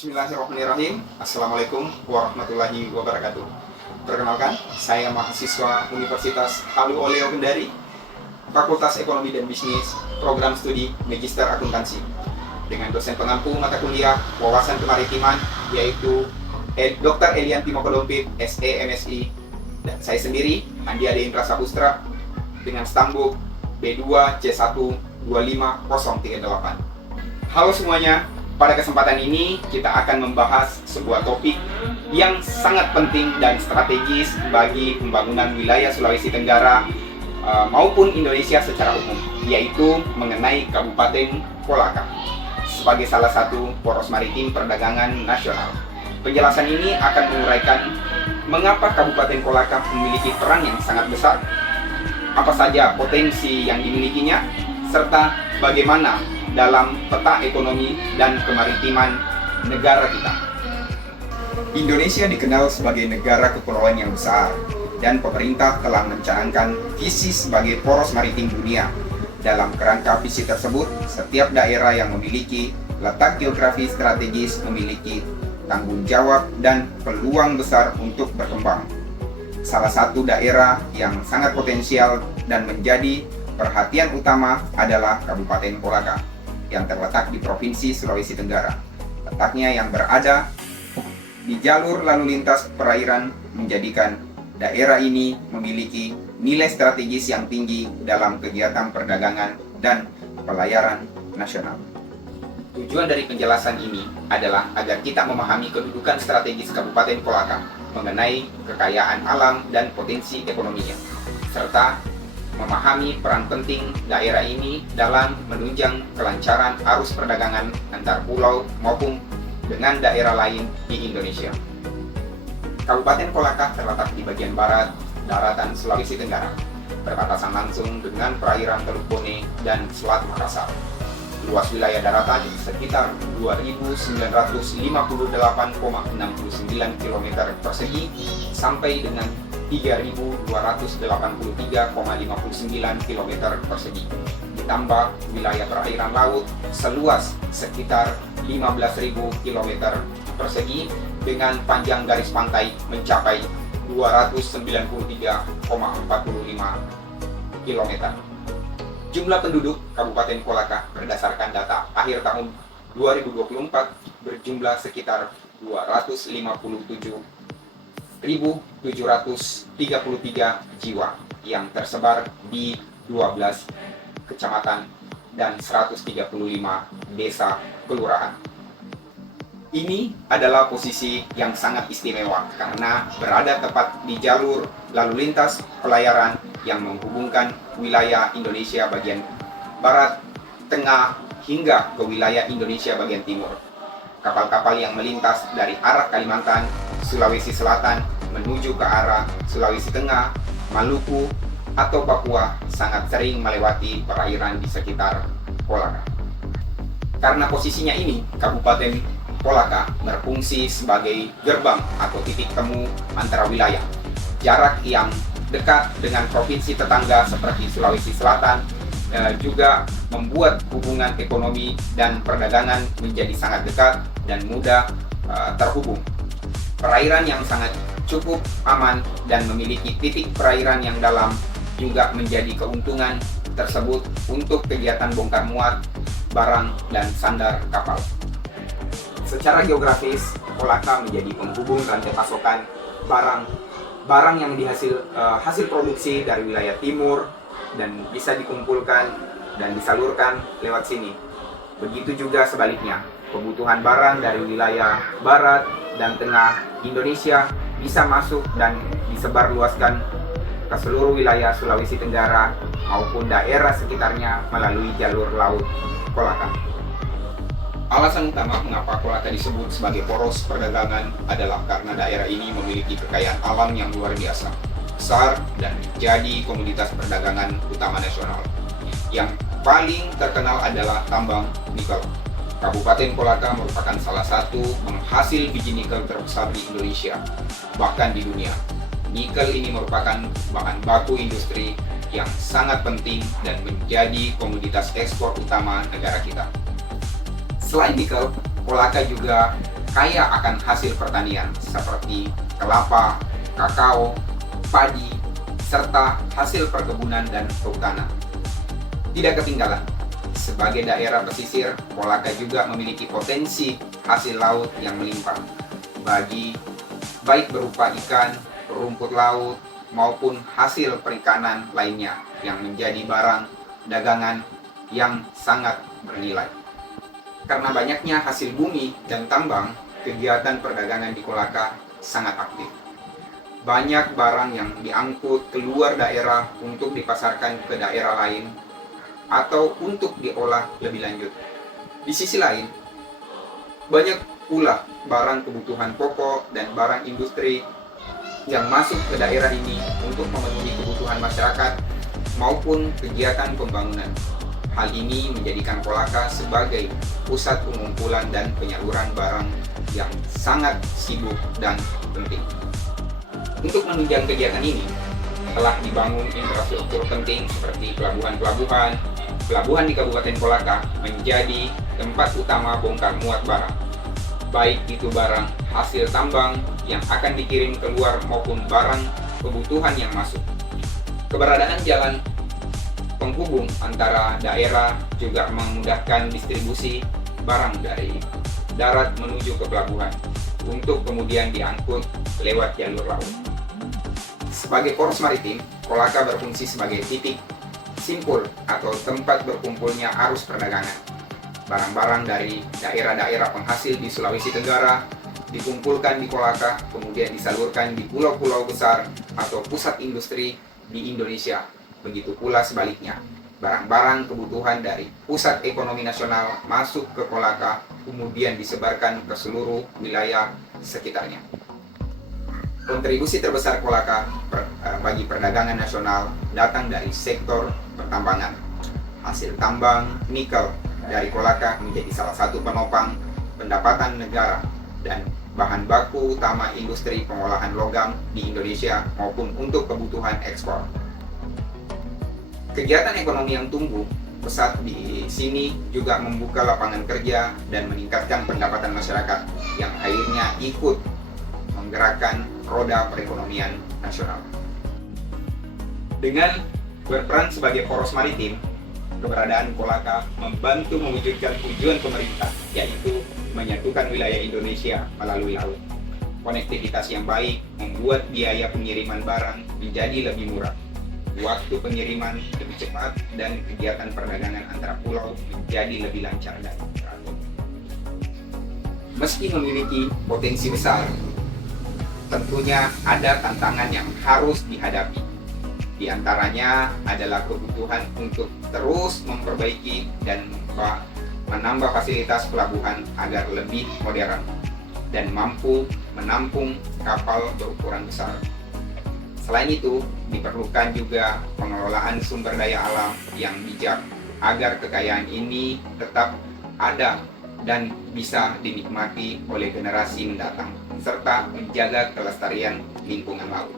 Bismillahirrahmanirrahim. Assalamualaikum warahmatullahi wabarakatuh. Perkenalkan, saya mahasiswa Universitas Halu Oleo Kendari, Fakultas Ekonomi dan Bisnis, Program Studi Magister Akuntansi, dengan dosen pengampu mata kuliah Wawasan Kemaritiman, yaitu Dr. Elian Timokodompit, SE MSI, dan saya sendiri, Andi Ade Indra Sapustra, dengan stambuk B2 C1 25038. Halo semuanya, pada kesempatan ini kita akan membahas sebuah topik yang sangat penting dan strategis bagi pembangunan wilayah Sulawesi Tenggara maupun Indonesia secara umum, yaitu mengenai Kabupaten Kolaka sebagai salah satu poros maritim perdagangan nasional. Penjelasan ini akan menguraikan mengapa Kabupaten Kolaka memiliki peran yang sangat besar, apa saja potensi yang dimilikinya, serta bagaimana dalam peta ekonomi dan kemaritiman negara kita. Indonesia dikenal sebagai negara kepulauan yang besar, dan pemerintah telah mencanangkan visi sebagai poros maritim dunia. Dalam kerangka visi tersebut, setiap daerah yang memiliki letak geografi strategis memiliki tanggung jawab dan peluang besar untuk berkembang. Salah satu daerah yang sangat potensial dan menjadi perhatian utama adalah Kabupaten Kolaka, yang terletak di Provinsi Sulawesi Tenggara. Letaknya yang berada di jalur lalu lintas perairan menjadikan daerah ini memiliki nilai strategis yang tinggi dalam kegiatan perdagangan dan pelayaran nasional. Tujuan dari penjelasan ini adalah agar kita memahami kedudukan strategis Kabupaten Kolaka mengenai kekayaan alam dan potensi ekonominya, serta memahami peran penting daerah ini dalam menunjang kelancaran arus perdagangan antar pulau maupun dengan daerah lain di Indonesia. Kabupaten Kolaka terletak di bagian barat daratan Sulawesi Tenggara, berbatasan langsung dengan perairan Teluk Bone dan Selat Makassar. Luas wilayah daratan sekitar 2.958,69 km persegi sampai dengan 3.283,59 km persegi. Ditambah wilayah perairan laut seluas sekitar 15.000 km persegi dengan panjang garis pantai mencapai 293,45 km. Jumlah penduduk Kabupaten Kolaka berdasarkan data akhir tahun 2024 berjumlah sekitar 257.733 jiwa yang tersebar di 12 kecamatan dan 135 desa kelurahan. Ini adalah posisi yang sangat istimewa karena berada tepat di jalur lalu lintas pelayaran yang menghubungkan wilayah Indonesia bagian barat, tengah, hingga ke wilayah Indonesia bagian timur. Kapal-kapal yang melintas dari arah Kalimantan, Sulawesi Selatan menuju ke arah Sulawesi Tengah, Maluku, atau Papua sangat sering melewati perairan di sekitar Kolaka. Karena posisinya ini, Kabupaten Kolaka berfungsi sebagai gerbang atau titik temu antara wilayah. Jarak yang dekat dengan provinsi tetangga seperti Sulawesi Selatan juga membuat hubungan ekonomi dan perdagangan menjadi sangat dekat dan mudah terhubung. Perairan yang sangat cukup aman dan memiliki titik perairan yang dalam juga menjadi keuntungan tersebut untuk kegiatan bongkar muat, barang, dan sandar kapal. Secara geografis, Kolaka menjadi penghubung rantai pasokan barang yang hasil produksi dari wilayah timur dan bisa dikumpulkan dan disalurkan lewat sini. Begitu juga sebaliknya, kebutuhan barang dari wilayah barat dan tengah Indonesia bisa masuk dan disebarluaskan ke seluruh wilayah Sulawesi Tenggara maupun daerah sekitarnya melalui jalur laut Kolaka. Alasan utama mengapa Kolaka disebut sebagai poros perdagangan adalah karena daerah ini memiliki kekayaan alam yang luar biasa, besar, dan menjadi komoditas perdagangan utama nasional. Yang paling terkenal adalah tambang nikel. Kabupaten Kolaka merupakan salah satu penghasil biji nikel terbesar di Indonesia, bahkan di dunia. Nikel ini merupakan bahan baku industri yang sangat penting dan menjadi komoditas ekspor utama negara kita. Selain nikel, Kolaka juga kaya akan hasil pertanian seperti kelapa, kakao, padi, serta hasil perkebunan dan kehutanan. Tidak ketinggalan, sebagai daerah pesisir, Kolaka juga memiliki potensi hasil laut yang melimpah, baik berupa ikan, rumput laut, maupun hasil perikanan lainnya yang menjadi barang dagangan yang sangat bernilai. Karena banyaknya hasil bumi dan tambang, kegiatan perdagangan di Kolaka sangat aktif. Banyak barang yang diangkut keluar daerah untuk dipasarkan ke daerah lain atau untuk diolah lebih lanjut. Di sisi lain, banyak pula barang kebutuhan pokok dan barang industri yang masuk ke daerah ini untuk memenuhi kebutuhan masyarakat maupun kegiatan pembangunan. Hal ini menjadikan Kolaka sebagai pusat pengumpulan dan penyaluran barang yang sangat sibuk dan penting. Untuk menunjang kegiatan ini, telah dibangun infrastruktur penting seperti pelabuhan-pelabuhan. Pelabuhan di Kabupaten Kolaka menjadi tempat utama bongkar muat barang, baik itu barang hasil tambang yang akan dikirim keluar maupun barang kebutuhan yang masuk. Keberadaan jalan penghubung antara daerah juga memudahkan distribusi barang dari darat menuju ke pelabuhan untuk kemudian diangkut lewat jalur laut. Sebagai poros maritim, Kolaka berfungsi sebagai titik simpul atau tempat berkumpulnya arus perdagangan. Barang-barang dari daerah-daerah penghasil di Sulawesi Tenggara dikumpulkan di Kolaka, kemudian disalurkan di pulau-pulau besar atau pusat industri di Indonesia. Begitu pula sebaliknya, barang-barang kebutuhan dari pusat ekonomi nasional masuk ke Kolaka, kemudian disebarkan ke seluruh wilayah sekitarnya. Kontribusi terbesar Kolaka bagi perdagangan nasional datang dari sektor pertambangan. Hasil tambang nikel dari Kolaka menjadi salah satu penopang pendapatan negara dan bahan baku utama industri pengolahan logam di Indonesia maupun untuk kebutuhan ekspor. Kegiatan ekonomi yang tumbuh pesat di sini juga membuka lapangan kerja dan meningkatkan pendapatan masyarakat yang akhirnya ikut menggerakkan roda perekonomian nasional. Dengan berperan sebagai poros maritim, keberadaan Kolaka membantu mewujudkan tujuan pemerintah, yaitu menyatukan wilayah Indonesia melalui laut. Konektivitas yang baik membuat biaya pengiriman barang menjadi lebih murah, waktu pengiriman lebih cepat, dan kegiatan perdagangan antara pulau menjadi lebih lancar dan teratur. Meski memiliki potensi besar, tentunya ada tantangan yang harus dihadapi. Di antaranya adalah kebutuhan untuk terus memperbaiki dan menambah fasilitas pelabuhan agar lebih modern dan mampu menampung kapal berukuran besar. Selain itu, diperlukan juga pengelolaan sumber daya alam yang bijak agar kekayaan ini tetap ada dan bisa dinikmati oleh generasi mendatang, serta menjaga kelestarian lingkungan laut.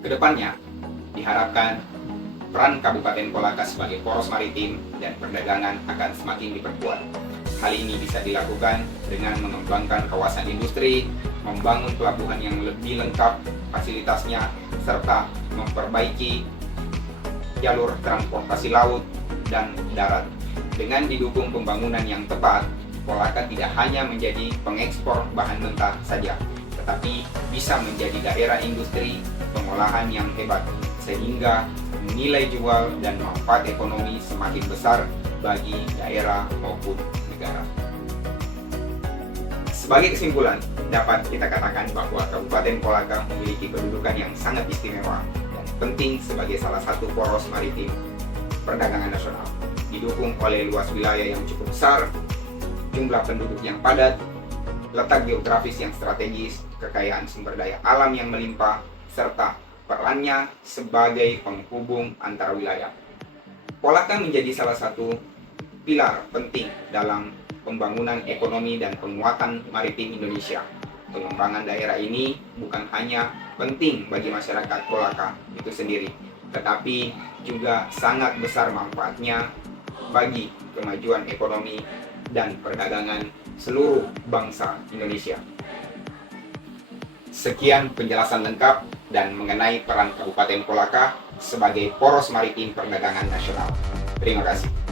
Kedepannya, diharapkan peran Kabupaten Kolaka sebagai poros maritim dan perdagangan akan semakin diperkuat. Hal ini bisa dilakukan dengan mengembangkan kawasan industri, membangun pelabuhan yang lebih lengkap fasilitasnya, serta memperbaiki jalur transportasi laut dan darat. Dengan didukung pembangunan yang tepat, Kolaka tidak hanya menjadi pengekspor bahan mentah saja, tetapi bisa menjadi daerah industri pengolahan yang hebat, sehingga nilai jual dan manfaat ekonomi semakin besar bagi daerah maupun negara. Sebagai kesimpulan, dapat kita katakan bahwa Kabupaten Kolaka memiliki kedudukan yang sangat istimewa dan penting sebagai salah satu poros maritim perdagangan nasional. Didukung oleh luas wilayah yang cukup besar, jumlah penduduk yang padat, letak geografis yang strategis, kekayaan sumber daya alam yang melimpah, serta perannya sebagai penghubung antar wilayah. Kolaka menjadi salah satu pilar penting dalam pembangunan ekonomi dan penguatan maritim Indonesia. Pengembangan daerah ini bukan hanya penting bagi masyarakat Kolaka itu sendiri, tetapi juga sangat besar manfaatnya bagi kemajuan ekonomi dan perdagangan seluruh bangsa Indonesia. Sekian penjelasan lengkap dan mengenai peran Kabupaten Kolaka sebagai poros maritim perdagangan nasional. Terima kasih.